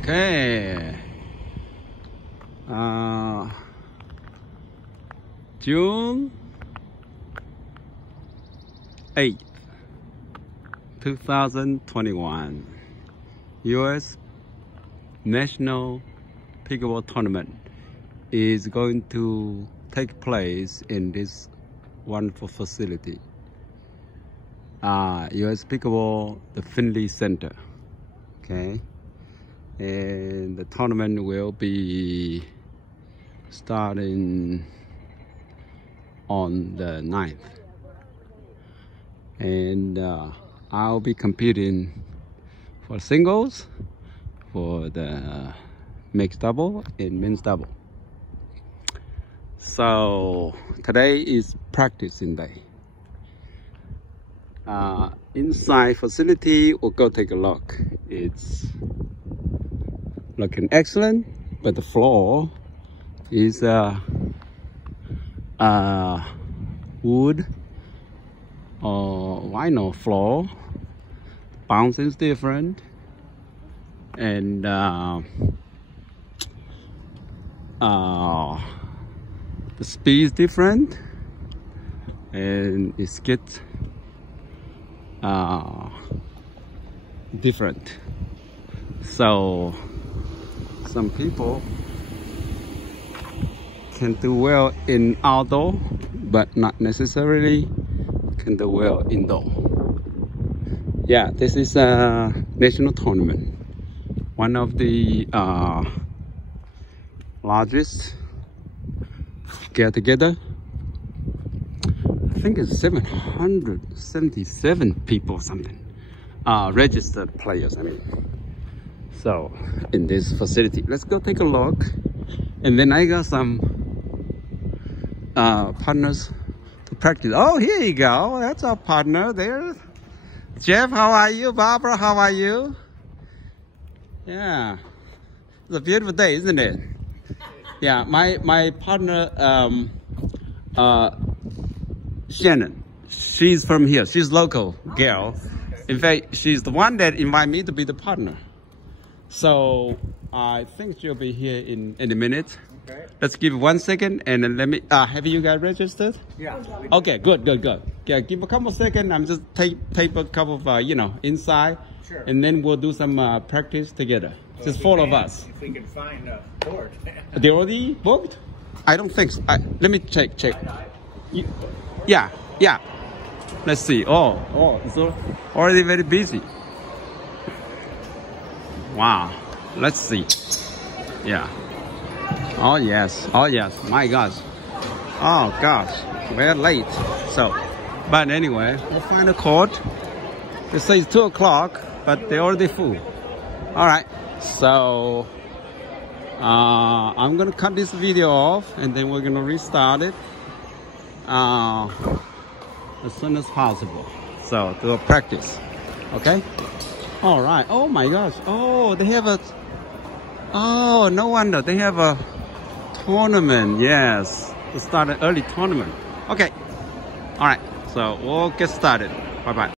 Okay. June 8th, 2021, US National Pickleball Tournament is going to take place in this wonderful facility. US Pickleball, the Finley Center. Okay. And the tournament will be starting on the 9th. And I'll be competing for singles, for the mixed double and men's double. So today is practicing day. Inside facility, we'll go take a look. It's looking excellent, but the floor is wood or vinyl floor. Bouncing is different, and the speed is different, and it gets different. So some people can do well in outdoor, but not necessarily can do well indoor. Yeah, this is a national tournament, one of the largest get together. I think it's 777 people or something, registered players, I mean. So in this facility, let's go take a look. And then I got some partners to practice. Oh, here you go. That's our partner there. Jeff, how are you? Barbara, how are you? Yeah, it's a beautiful day, isn't it? Yeah, my partner, Shannon, she's from here. She's local girl. In fact, she's the one that invited me to be the partner. So I think she'll be here in a minute. Okay. Let's give it 1 second and then let me, have you guys registered? Yeah. Okay, good. Yeah, give a couple seconds. I'm just tape a couple of, inside. Sure. And then we'll do some practice together. Well, just 4 of us. If we can find a board. They already booked? I don't think so. Let me check. Yeah. Let's see. Oh, it's already very busy. Wow. Let's see. Yeah. Oh yes. My gosh. Oh gosh. We're late. So, but anyway, we'll find a court. They say it's 2 o'clock, but they're already full. All right. So, I'm gonna cut this video off, and then we're gonna restart it as soon as possible. So, do a practice. Okay. All right. Oh my gosh. Oh, they have a. Oh, no wonder they have a tournament. Yes, to start an early tournament. Okay. All right. So we'll get started. Bye bye.